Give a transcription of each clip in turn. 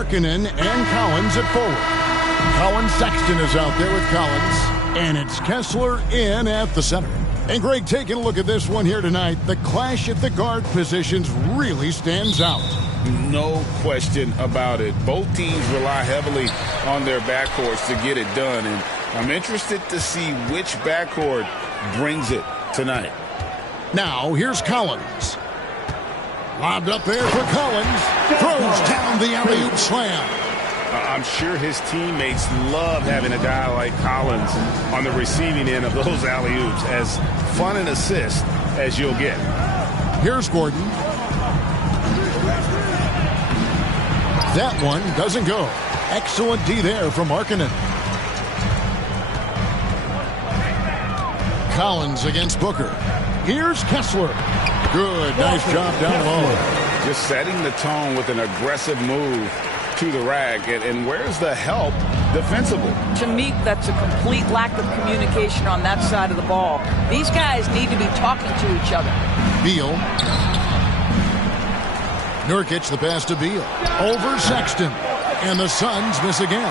Markkanen and Collins at forward. Colin Sexton is out there with Collins. And it's Kessler in at the center. And Greg, taking a look at this one here tonight, the clash at the guard positions really stands out. No question about it. Both teams rely heavily on their backcourts to get it done. And I'm interested to see which backcourt brings it tonight. Now, here's Collins. Lobbed up there for Collins. Throws down the alley-oop slam. I'm sure his teammates love having a guy like Collins on the receiving end of those alley-oops. As fun an assist as you'll get. Here's Gordon. That one doesn't go. Excellent D there from Markkanen. Collins against Booker. Here's Kessler. Good, nice job down low. Just setting the tone with an aggressive move to the rack. And where's the help defensively? To me, that's a complete lack of communication on that side of the ball. These guys need to be talking to each other. Beal. Nurkic the pass to Beal. Over Sexton. And the Suns miss again.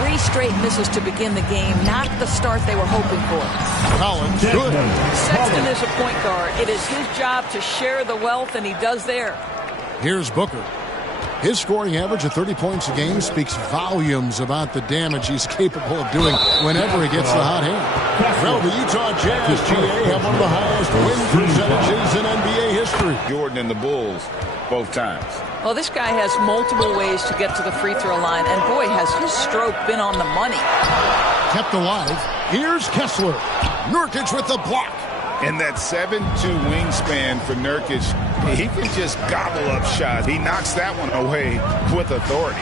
3 straight misses to begin the game. Not the start they were hoping for. Collins, good. Sexton is a point guard. It is his job to share the wealth, and he does there. Here's Booker. His scoring average of 30 points a game speaks volumes about the damage he's capable of doing whenever he gets the hot hand. Well, the Utah Jazz, GA, have one of the highest win percentages in NBA history. Jordan and the Bulls both times. Well, this guy has multiple ways to get to the free throw line, and boy, has his stroke been on the money. Kept alive. Here's Kessler. Nurkic with the block. And that 7'2" wingspan for Nurkic, he can just gobble up shots. He knocks that one away with authority.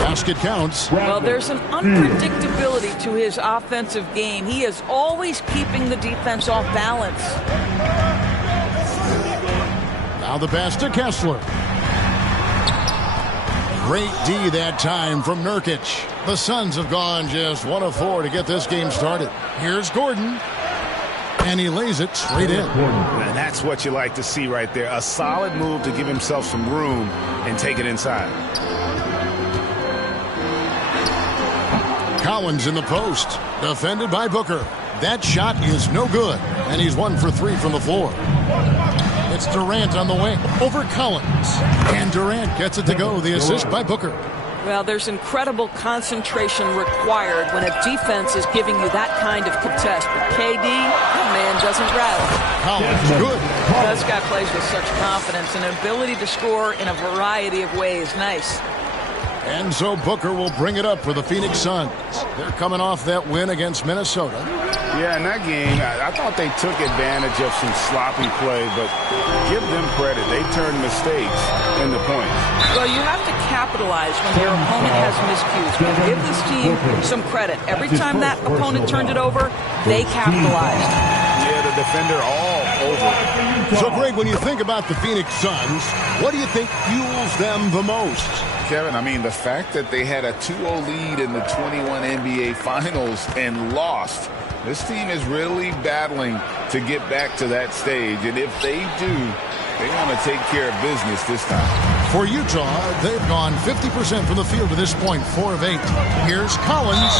Basket counts. Well, there's an unpredictability to his offensive game. He is always keeping the defense off balance. Now the pass to Kessler. Great D that time from Nurkic. The Suns have gone just 1 of 4 to get this game started. Here's Gordon. And he lays it straight in. And that's what you like to see right there. A solid move to give himself some room and take it inside. Collins in the post. Defended by Booker. That shot is no good. And he's 1 for 3 from the floor. It's Durant on the wing. Over Collins. And Durant gets it to go. The assist by Booker. Well, there's incredible concentration required when a defense is giving you that kind of contest. But KD, that man doesn't rattle. Collins, good. This guy plays with such confidence and an ability to score in a variety of ways. Nice. And so Booker will bring it up for the Phoenix Suns. They're coming off that win against Minnesota. Yeah, in that game, I thought they took advantage of some sloppy play, but give them credit. They turned mistakes into points. Well, you have to capitalize when your opponent has miscues. But give this team some credit. Every time that opponent turned it over, they capitalized. Yeah, the defender all over. So, Greg, when you think about the Phoenix Suns, what do you think fuels them the most? Kevin, I mean, the fact that they had a 2-0 lead in the 21 NBA Finals and lost. This team is really battling to get back to that stage. And if they do, they want to take care of business this time. For Utah, they've gone 50% from the field to this point, 4 of 8. Here's Collins,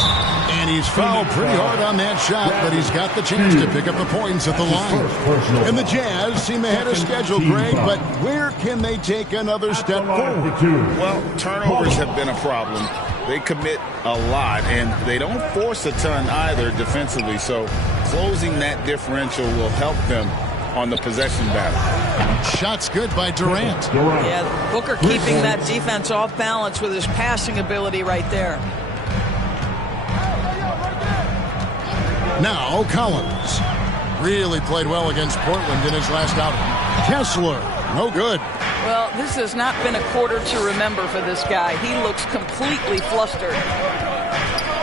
and he's fouled pretty hard on that shot, but he's got the chance to pick up the points at the line. And the Jazz seem ahead of schedule, Greg, but where can they take another step forward? Well, turnovers have been a problem. They commit a lot, and they don't force a ton either defensively, so closing that differential will help them on the possession battle. Shots good by Durant. Yeah, Booker keeping that defense off balance with his passing ability right there. Now Collins. Really played well against Portland in his last outing. Kessler, no good. Well, this has not been a quarter to remember for this guy. He looks completely flustered.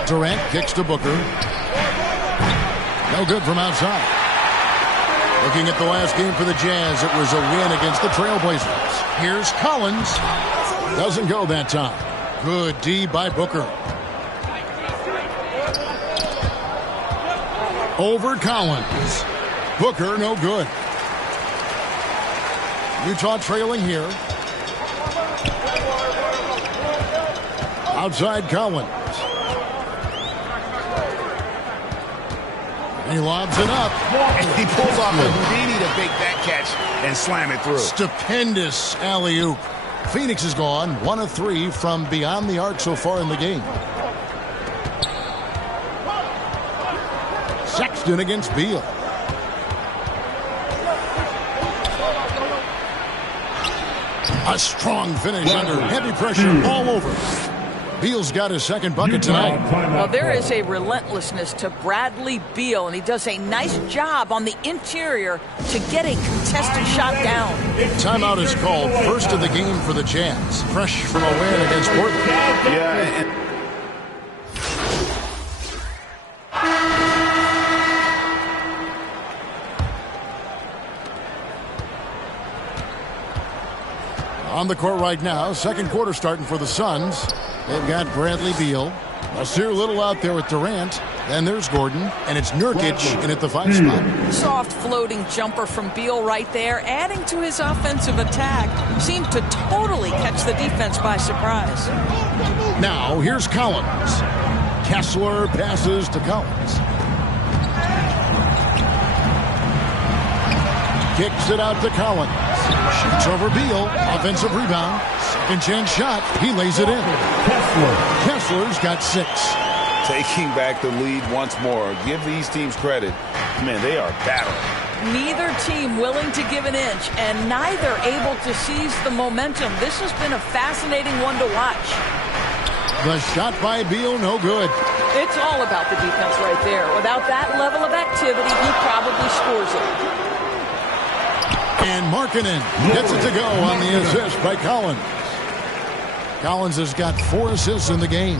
Durant kicks to Booker. No good from outside. Looking at the last game for the Jazz, it was a win against the Trailblazers. Here's Collins. Doesn't go that time. Good D by Booker. Over Collins. Booker, no good. Utah trailing here. Outside Collins. He lobs it up. And he pulls off a Houdini to make that catch and slam it through. Stupendous alley-oop. Phoenix has gone 1 of 3 from beyond the arc so far in the game. Sexton against Beal. A strong finish under heavy pressure all over. Beal's got his second bucket tonight. Well, there is a relentlessness to Bradley Beal, and he does a nice job on the interior to get a contested shot down. Timeout is called. First of the game for the Jazz. Fresh from a win against Portland. Yeah. On the court right now, second quarter starting for the Suns. They've got Bradley Beal. Nasir Little out there with Durant. Then there's Gordon, and it's Nurkic in at the 5 spot. Soft floating jumper from Beal right there, adding to his offensive attack. Seemed to totally catch the defense by surprise. Now, here's Collins. Kessler passes to Collins. Kicks it out to Collins. Shoots over Beal. Offensive rebound. Second chance shot. He lays it in. Kessler's got 6. Taking back the lead once more. Give these teams credit. Man, they are battling. Neither team willing to give an inch, and neither able to seize the momentum. This has been a fascinating one to watch. The shot by Beal, no good. It's all about the defense right there. Without that level of activity, he probably scores it. And Markkanen gets it to go on the assist by Collins. Collins has got 4 assists in the game.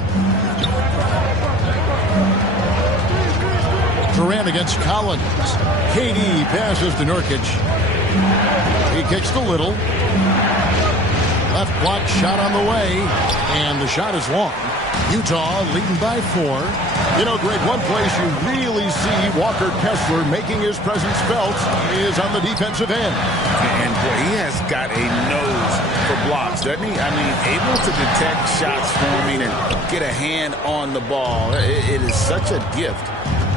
Durant against Collins. KD passes to Nurkic. He kicks to Little. Left block shot on the way. And the shot is long. Utah leading by 4. You know, Greg, one place you really see Walker Kessler making his presence felt is on the defensive end. And boy, he has got a nose for blocks, doesn't he? I mean, able to detect shots forming and get a hand on the ball. It is such a gift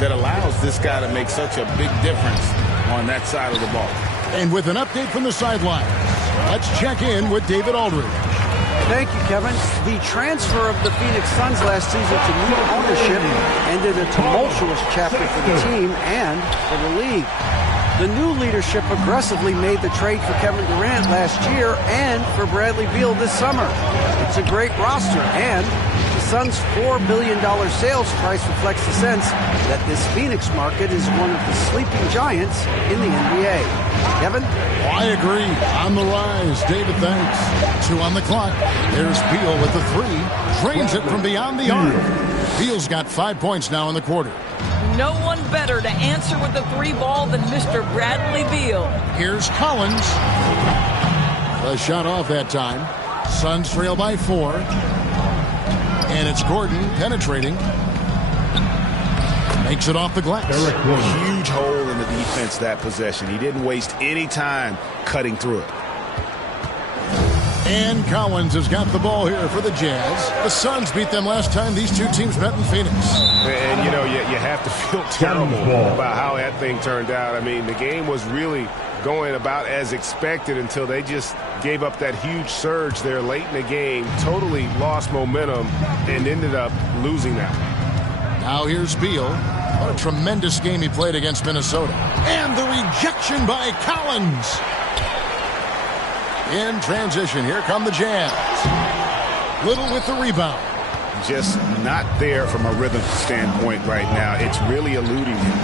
that allows this guy to make such a big difference on that side of the ball. And with an update from the sideline, let's check in with David Aldridge. Thank you, Kevin. The transfer of the Phoenix Suns last season to new ownership ended a tumultuous chapter for the team and for the league. The new leadership aggressively made the trade for Kevin Durant last year and for Bradley Beal this summer. It's a great roster, and the Suns' $4 billion sales price reflects the sense that this Phoenix market is one of the sleeping giants in the NBA. Kevin? I agree. On the rise. David, thanks. 2 on the clock. There's Beal with the 3. Drains it from beyond the arc. Beal's got 5 points now in the quarter. No one better to answer with the 3 ball than Mr. Bradley Beal. Here's Collins. A shot off that time. Suns trail by 4. And it's Gordon penetrating. Makes it off the glass. Huge hole in the defense that possession. He didn't waste any time cutting through it. And Collins has got the ball here for the Jazz. The Suns beat them last time these two teams met in Phoenix. And, you know, you have to feel terrible about how that thing turned out. I mean, the game was really going about as expected until they just gave up that huge surge there late in the game, totally lost momentum, and ended up losing that. Now here's Beal. What a tremendous game he played against Minnesota. And the rejection by Collins. In transition, here come the Jazz. Little with the rebound. Just not there from a rhythm standpoint right now. It's really eluding him.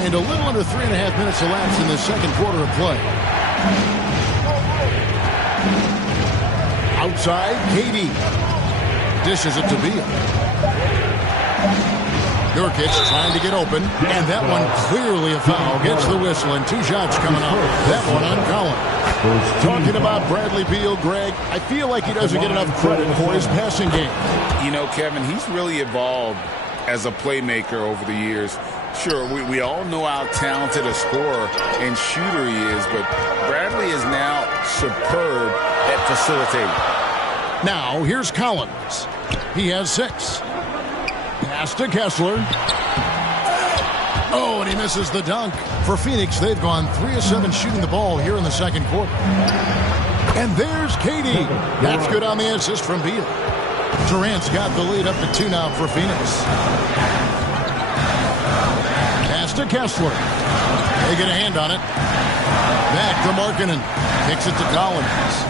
And a little under 3.5 minutes elapsed in the second quarter of play. Outside, KD. Dishes it to Beal. Nurkic trying to get open, and that one clearly a foul. Gets the whistle, and 2 shots coming up. That one on Collins. Talking about Bradley Beal, Greg, I feel like he doesn't get enough credit for his passing game. You know, Kevin, he's really evolved as a playmaker over the years. Sure, we all know how talented a scorer and shooter he is, but Bradley is now superb at facilitating. Now, here's Collins. He has 6. Pass to Kessler. Oh, and he misses the dunk. For Phoenix, they've gone 3 of 7 shooting the ball here in the second quarter. And there's Katie. That's good on the assist from Beal. Durant's got the lead up to 2 now for Phoenix. Pass to Kessler. They get a hand on it. Back to Markkanen. Kicks it to Collins.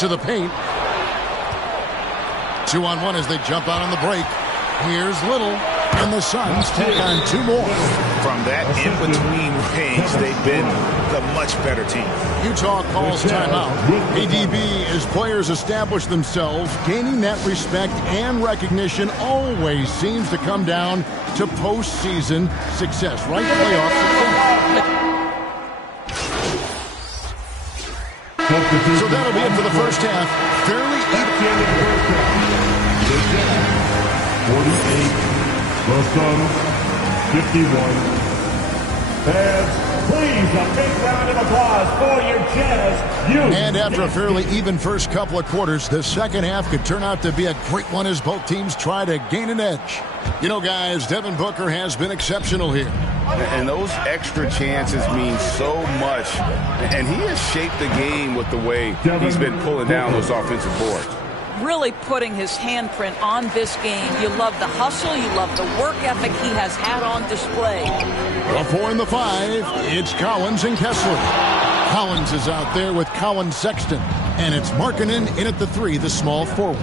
To the paint. 2-on-1 as they jump out on the break. Here's Little, and the Suns take on 2 more. From that in-between range, they've been the much better team. Utah calls timeout. ADB, as players establish themselves, gaining that respect and recognition always seems to come down to postseason success, right? Playoff success. So that'll be it for the first half. Fairly even. 48, the Suns, 51. Fans, please, a big round of applause for your Jazz. And after a fairly even first couple of quarters, the second half could turn out to be a great one as both teams try to gain an edge. You know, guys, Devin Booker has been exceptional here. And those extra chances mean so much. And he has shaped the game with the way he's been pulling down those offensive boards. Really putting his handprint on this game. You love the hustle. You love the work ethic he has had on display. The 4 and the 5, it's Collins and Kessler. Collins is out there with Colin Sexton. And it's Markkanen in at the 3, the small forward.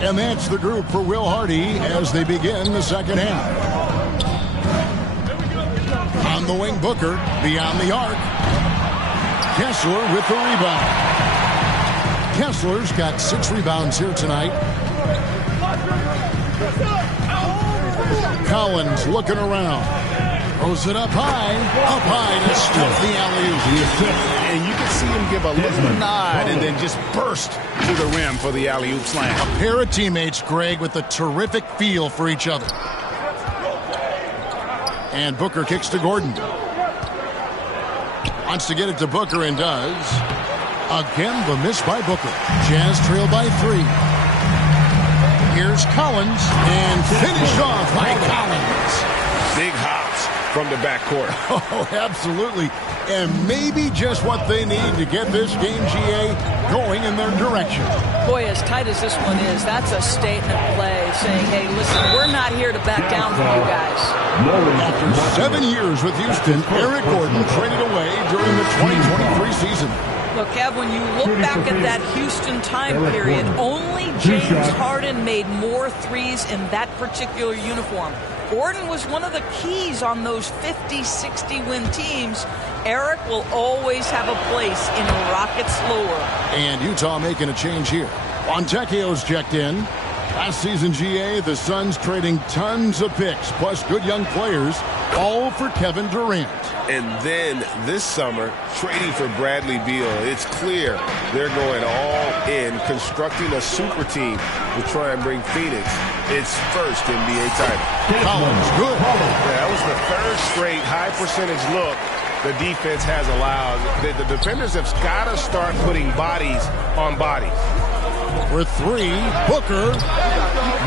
And that's the group for Will Hardy as they begin the second half. On the wing, Booker, beyond the arc. Kessler with the rebound. Kessler's got 6 rebounds here tonight. Collins looking around. Throws it up high to stuff the alley-oop. And you can see him give a little nod and then just burst to the rim for the alley-oop slam. A pair of teammates, Greg, with a terrific feel for each other. And Booker kicks to Gordon. Wants to get it to Booker and does. Again, the miss by Booker. Jazz trail by 3. Here's Collins, and finished off by Collins. Big hops from the backcourt. Oh, absolutely. And maybe just what they need to get this game, GA, going in their direction. Boy, as tight as this one is, that's a statement play saying, hey, listen, we're not here to back down from you guys. After 7 years with Houston, Eric Gordon traded away during the 2023 season. Look, Kev, when you look back at that Houston time period, only James Harden made more threes in that particular uniform. Gordon was one of the keys on those 50-60 win teams. Eric will always have a place in the Rockets' lore. And Utah making a change here. Fontecchio's checked in. Last season, GA, the Suns trading tons of picks, plus good young players, all for Kevin Durant. And then this summer, trading for Bradley Beal. It's clear they're going all in, constructing a super team to try and bring Phoenix its first NBA title. Collins, good. Yeah, that was the 3rd straight high percentage look the defense has allowed. The defenders have got to start putting bodies on bodies. For 3, Booker.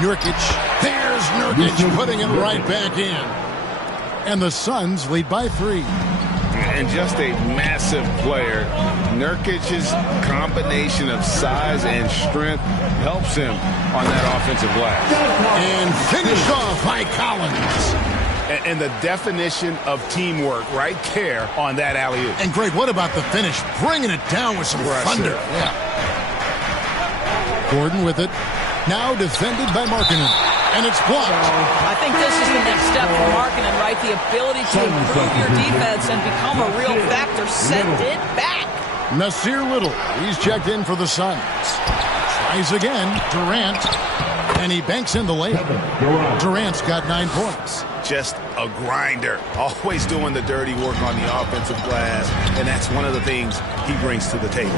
Nurkic. There's Nurkic putting it right back in. And the Suns lead by 3. And just a massive player. Nurkic's combination of size and strength helps him on that offensive glass. And finished off by Collins. And the definition of teamwork right there on that alley-oop. And Greg, what about the finish? Bringing it down with some thunder. Yeah. Gordon with it. Now defended by Markkanen. And it's blocked. I think this is the next step for Markkanen, right? The ability to improve your defense and become a real factor. Send it back. Nasir Little. He's checked in for the Suns. Tries again. Durant. And he banks in the layup. Durant's got 9 points. Just a grinder. Always doing the dirty work on the offensive glass. And that's one of the things he brings to the table.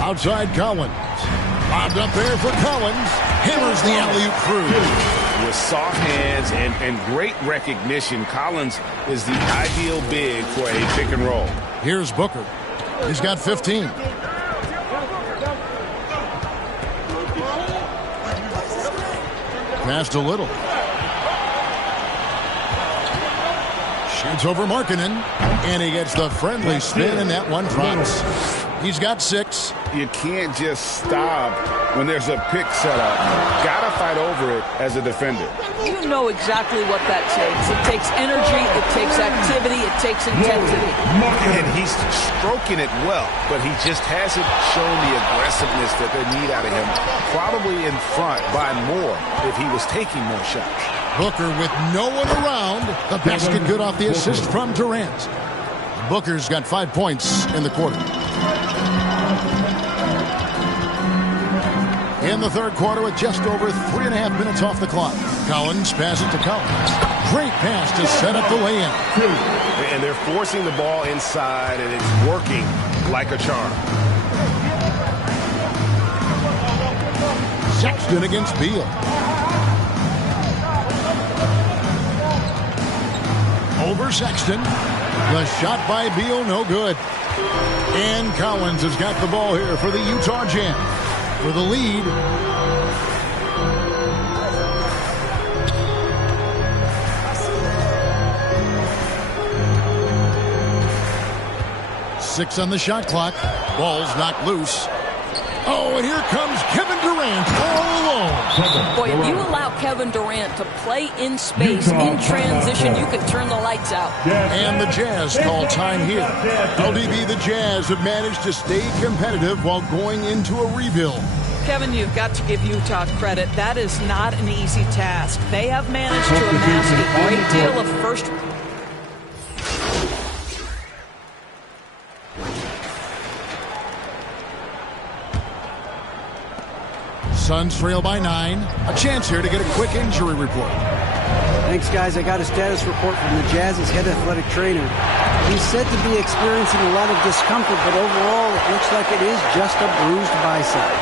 Outside Collins. Bobbed up there for Collins. Hammers the alley-oop through. With soft hands and great recognition, Collins is the ideal big for a pick and roll. Here's Booker. He's got 15. Passed a little. Shoots over Markkanen. And he gets the friendly spin, and that one drops. He's got 6. You can't just stop when there's a pick set up. Gotta fight over it as a defender. You know exactly what that takes. It takes energy, it takes activity, it takes intensity. And he's stroking it well, but he just hasn't shown the aggressiveness that they need out of him. Probably in front by more if he was taking more shots. Booker with no one around. The basket good off the assist from Durant. Booker's got 5 points in the quarter. In the third quarter with just over 3.5 minutes off the clock. Collins passes to Collins. Great pass to set up the lay-in. And they're forcing the ball inside, and it's working like a charm. Sexton against Beal. Over Sexton. The shot by Beal, no good. And Collins has got the ball here for the Utah Jazz. For the lead. Six on the shot clock. Ball's knocked loose. Oh, and here comes Kevin Durant all alone. Boy, if you allow Kevin Durant to play in space, in transition, you can turn the lights out. And the Jazz call time here. LDB, the Jazz have managed to stay competitive while going into a rebuild. Kevin, you've got to give Utah credit. That is not an easy task. They have managed to amass a great deal of first. Suns trail by 9. A chance here to get a quick injury report. Thanks, guys. I got a status report from the Jazz's head athletic trainer. He's said to be experiencing a lot of discomfort, but overall it looks like it is just a bruised bicep.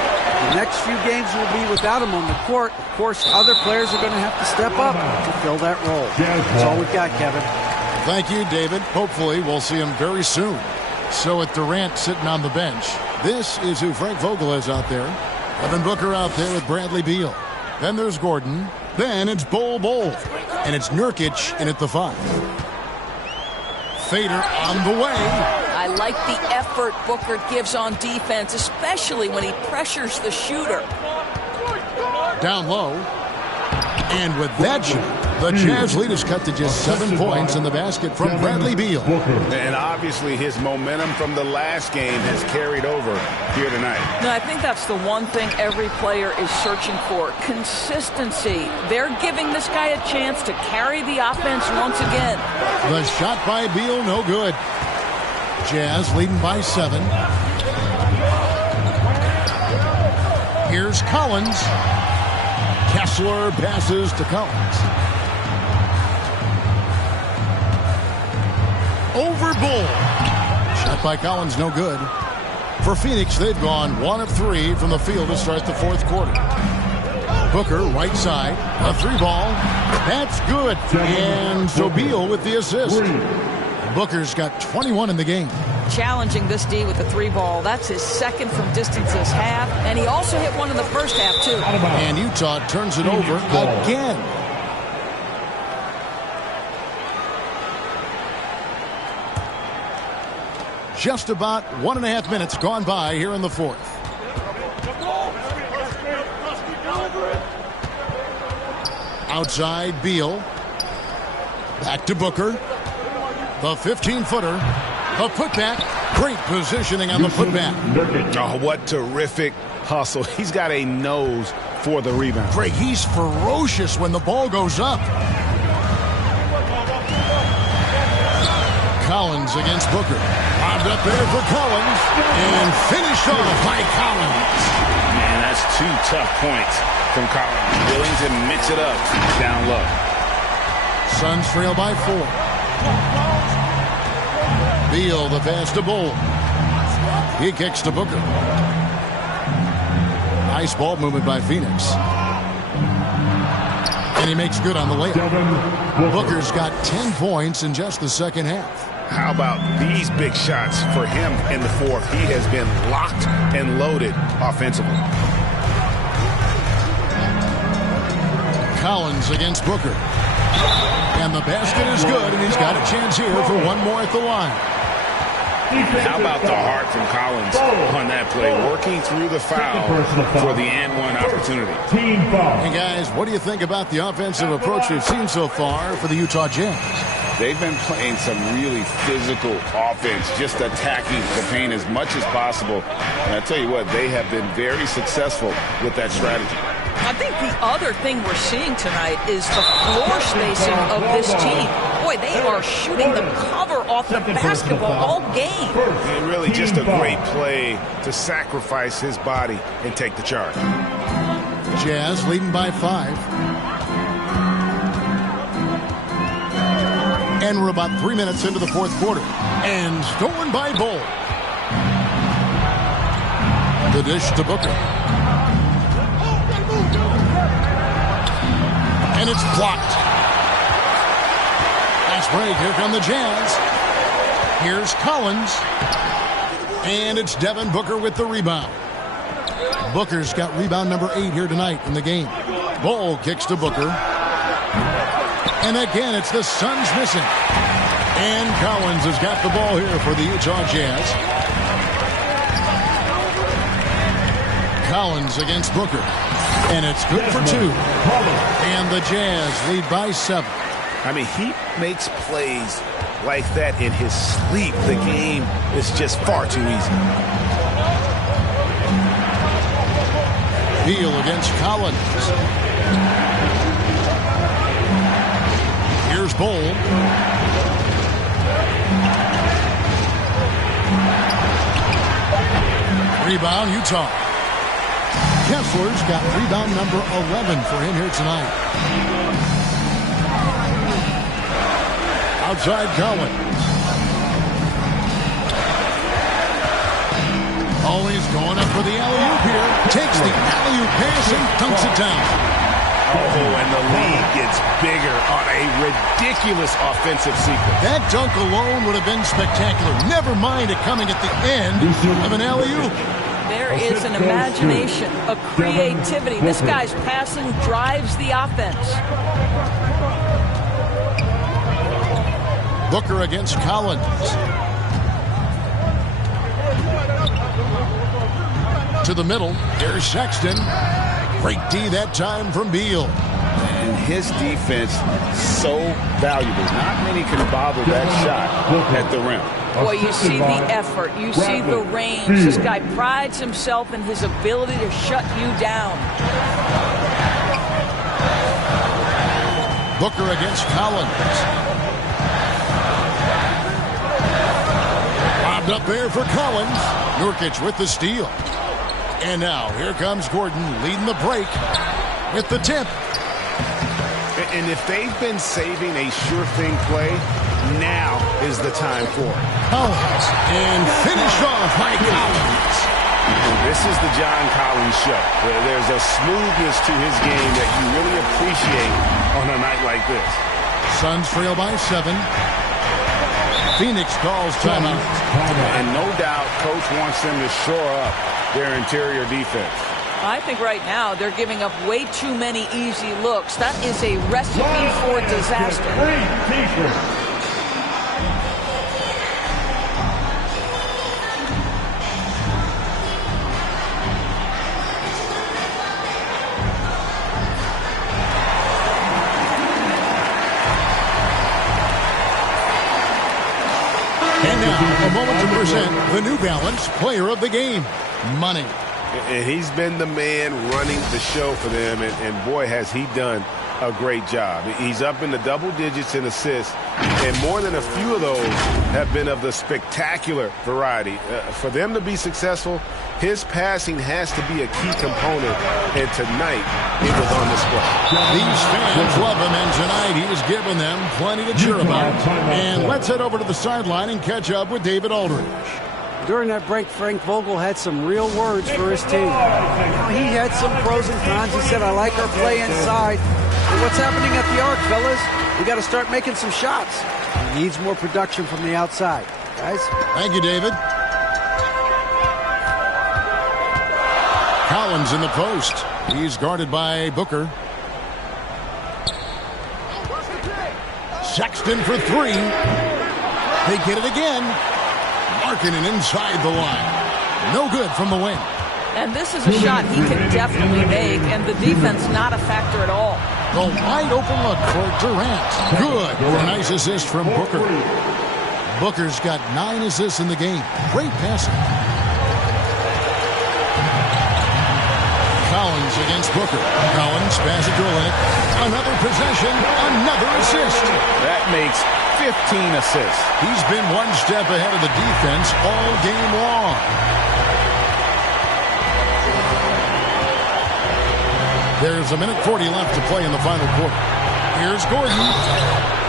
The next few games will be without him on the court. Of course, other players are going to have to step up to fill that role. That's all we've got, Kevin. Thank you, David. Hopefully, we'll see him very soon. So with Durant sitting on the bench, this is who Frank Vogel is out there. Evan Booker out there with Bradley Beal. Then there's Gordon. Then it's Bol. And it's Nurkic in at the 5. Fader on the way. I like the effort Booker gives on defense, especially when he pressures the shooter. Down low. And with that shot, the Jazz lead is cut to just 7 points in the basket from Bradley Beal. And obviously his momentum from the last game has carried over here tonight. No, I think that's the one thing every player is searching for. Consistency. They're giving this guy a chance to carry the offense once again. The shot by Beal, no good. Jazz leading by 7. Here's Collins. Kessler passes to Collins. Over Bull. Shot by Collins, no good. For Phoenix, they've gone 1 of 3 from the field to start the fourth quarter. Booker, right side, a 3-ball. That's good. And so Beal with the assist. Booker's got 21 in the game. Challenging this D with the 3-ball. That's his second from distance this half. And he also hit one in the first half, too. And Utah turns it over again. Just about 1.5 minutes gone by here in the fourth. Outside, Beal. Back to Booker. The 15-footer. The putback. Great positioning on the putback. Oh, what terrific hustle. He's got a nose for the rebound. Greg, he's ferocious when the ball goes up. Collins against Booker. Bobbed up there for Collins. And finished off by Collins. Man, that's 2 tough points from Collins. Willing to mix it up down low. Suns trail by 4. Beal, the pass to Bull. He kicks to Booker. Nice ball movement by Phoenix. And he makes good on the layup. Booker's got 10 points in just the second half. How about these big shots for him in the fourth? He has been locked and loaded offensively. Collins against Booker. And the basket is good, and he's got a chance here for one more at the line. How about the heart from Collins on that play, working through the foul for the and one opportunity. Hey, guys, what do you think about the offensive approach we've seen so far for the Utah Jazz? They've been playing some really physical offense, just attacking the paint as much as possible. And I tell you what, they have been very successful with that strategy. I think the other thing we're seeing tonight is the floor spacing of this team. Boy, they are shooting the cover off the basketball all game. And really just a great play to sacrifice his body and take the charge. Jazz leading by 5. And we're about 3 minutes into the fourth quarter. And stolen by Bull. The dish to Booker. And it's blocked. Fast break. Here come the Jazz. Here's Collins. And it's Devin Booker with the rebound. Booker's got rebound number 8 here tonight in the game. Bull kicks to Booker. And again, it's the Suns missing. And Collins has got the ball here for the Utah Jazz. Collins against Booker. And it's good for 2. And the Jazz lead by 7. I mean, he makes plays like that in his sleep. The game is just far too easy. Beal against Collins. Here's Bull. Rebound, Utah. Kessler's got rebound number 11 for him here tonight. Outside Collins. Always going up for the alley-oop here. Takes the alley-oop pass and dunks it down. Oh, and the lead gets bigger on a ridiculous offensive sequence. That dunk alone would have been spectacular. Never mind it coming at the end of an alley-oop. There is an imagination, a creativity. This guy's passing drives the offense. Booker against Collins. To the middle. Here's Sexton. Great D that time from Beal. And his defense so valuable. Not many can bother that shot at the rim. Boy, you see the effort. You see the range. This guy prides himself in his ability to shut you down. Booker against Collins. Lobbed up there for Collins. Nurkic with the steal. And now, here comes Gordon leading the break with the tip. And if they've been saving a sure thing play, now is the time for it. Collins. And finished off by Collins. And this is the John Collins show. There's a smoothness to his game that you really appreciate on a night like this. Suns trail by 7. Phoenix calls timeout. And no doubt, Coach wants them to shore up their interior defense. I think right now they're giving up way too many easy looks. That is a recipe for disaster. And now, a moment to present the New Balance Player of the Game, Money. And he's been the man running the show for them, and boy, has he done a great job. He's up in the double digits in assists, and more than a few of those have been of the spectacular variety. For them to be successful, his passing has to be a key component, and tonight it was on display. These fans love him, and tonight he has given them plenty to cheer about. And let's head over to the sideline and catch up with David Aldridge. During that break, Frank Vogel had some real words for his team. He had some pros and cons. He said, I like our play inside. But what's happening at the arc, fellas? We got to start making some shots. He needs more production from the outside. Guys? Thank you, David. Collins in the post. He's guarded by Booker. Sexton for three. They get it again. Markkanen inside the line. No good from the wing. And this is a shot he can definitely make, and the defense not a factor at all. The wide open look for Durant. Good. A nice assist from Booker. Booker's got 9 assists in the game. Great passing. Collins against Booker. Collins passes to Olynyk. Another possession, another assist. That makes 15 assists. He's been one step ahead of the defense all game long. There's a minute 40 left to play in the final quarter. Here's Gordon.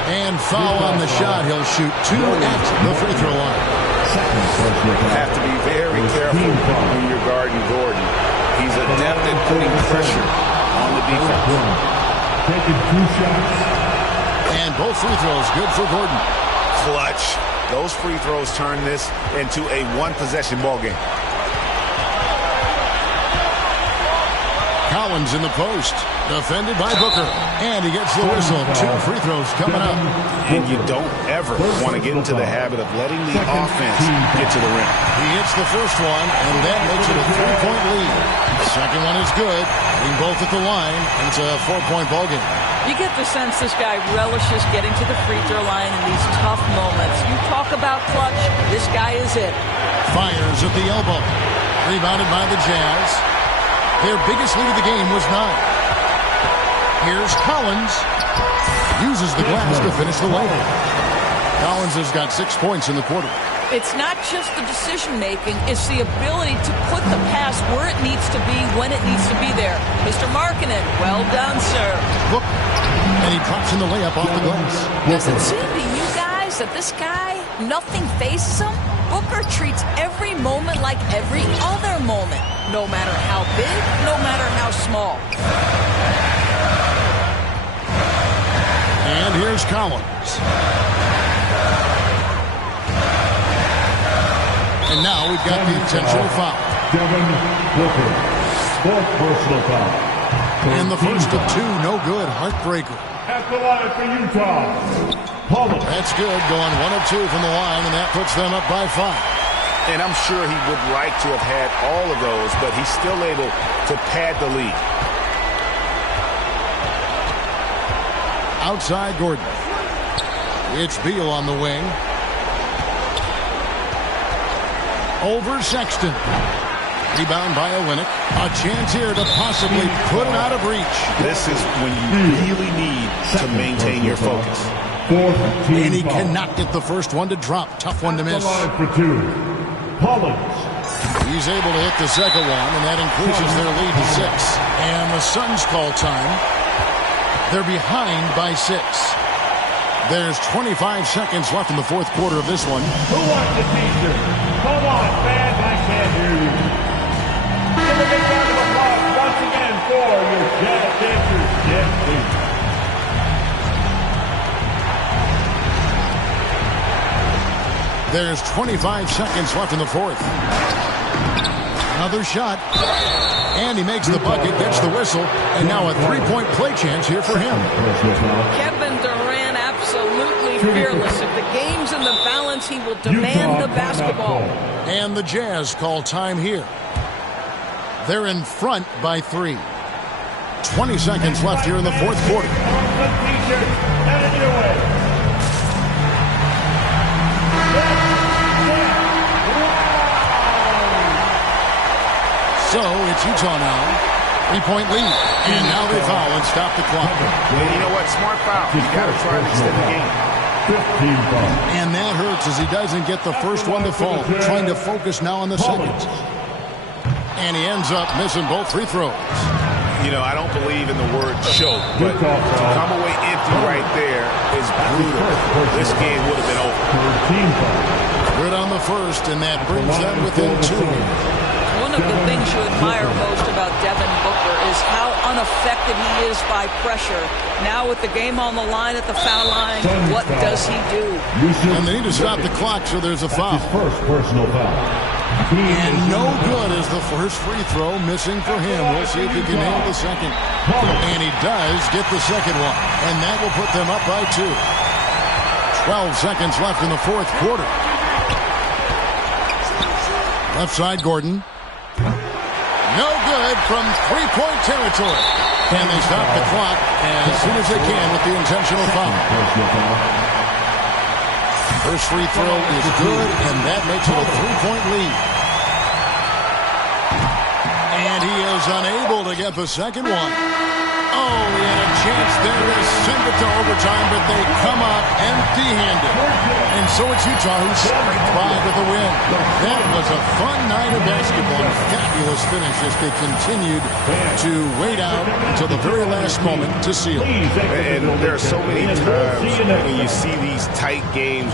And foul on the shot. He'll shoot 2 at the free throw line. You have to be very careful when you're guarding Gordon. He's adept at putting pressure on the defense. Taking 2 shots. And both free throws good for Gordon. Clutch. Those free throws turn this into a one-possession ball game. Collins in the post. Defended by Booker. And he gets the whistle. 2 free throws coming up. And you don't ever want to get into the habit of letting the offense get to the rim. He hits the first one, and that makes it a 3-point lead. The second one is good. Being both at the line, and it's a 4-point ball game. You get the sense this guy relishes getting to the free throw line in these tough moments. You talk about clutch, this guy is it. Fires at the elbow. Rebounded by the Jazz. Their biggest lead of the game was 9. Here's Collins. Uses the glass to finish the layup. Collins has got 6 points in the quarter. It's not just the decision-making, it's the ability to put the pass where it needs to be, when it needs to be there. Mr. Markkanen, well done, sir. Look, and he drops in the layup off the glass. Does it seem to you guys that this guy, nothing faces him? Booker treats every moment like every other moment, no matter how big, no matter how small. And here's Collins. And now we've got the intentional foul. Devin Booker. 4th personal foul. And the first of 2, no good. Heartbreaker. At the line for Utah. Collins. That's good. Going 1 of 2 from the line, and that puts them up by 5. And I'm sure he would like to have had all of those, but he's still able to pad the lead. Outside Gordon. It's Beal on the wing. Over Sexton. Rebound by Olynyk. A chance here to possibly put him out of reach. This is when you really need to maintain your focus. 4th team And he foul. cannot get the first one to drop. Tough one to At the miss. line for 2. Collins. He's able to hit the second one, and that increases their lead to 6. And the Suns call time. They're behind by 6. There's 25 seconds left in the 4th quarter of this one. Who wants the t-shirt? Come on, fans, I can't hear you. Give a big round of applause once again for your Jazz Dancers. Yes, please. There's 25 seconds left in the 4th. Another shot. And he makes the bucket, gets the whistle, and now a 3-point play chance here for him. Kevin Durant absolutely fearless. If the game's in the balance, he will demand the basketball. And the Jazz call time here. They're in front by 3. 20 seconds left here in the 4th quarter. So it's Utah now. 3-point lead. And now they foul and stop the clock. And you know what? Smart foul. You got to try to extend the game. 15 foul. And that hurts as he doesn't get the first one to fall. Trying to focus now on the second. And he ends up missing both free throws. You know, I don't believe in the word choke, but to come away empty right there is brutal. This game would have been over. 13 foul. Good on the first, and that brings them within 2. One of the things you admire most about Devin Booker is how unaffected he is by pressure. Now with the game on the line at the foul line, what does he do? And they need to stop the clock, so there's a foul. His first personal foul. And no good is the first free throw missing for him. We'll see if he can nail the second. And he does get the second one. And that will put them up by 2. 12 seconds left in the fourth quarter. Left side, Gordon. No good from three-point territory. Can they stop the clock as soon as they can with the intentional foul? First free throw is good, and that makes it a 3-point lead. And he is unable to get the second one. Oh, he had a chance there to send it to overtime, but they come up empty-handed. And so it's Utah who scraped by with the win. That was a fun night of basketball. Fabulous finish as they continued to wait out until the very last moment to seal. And there are so many times when you see these tight games.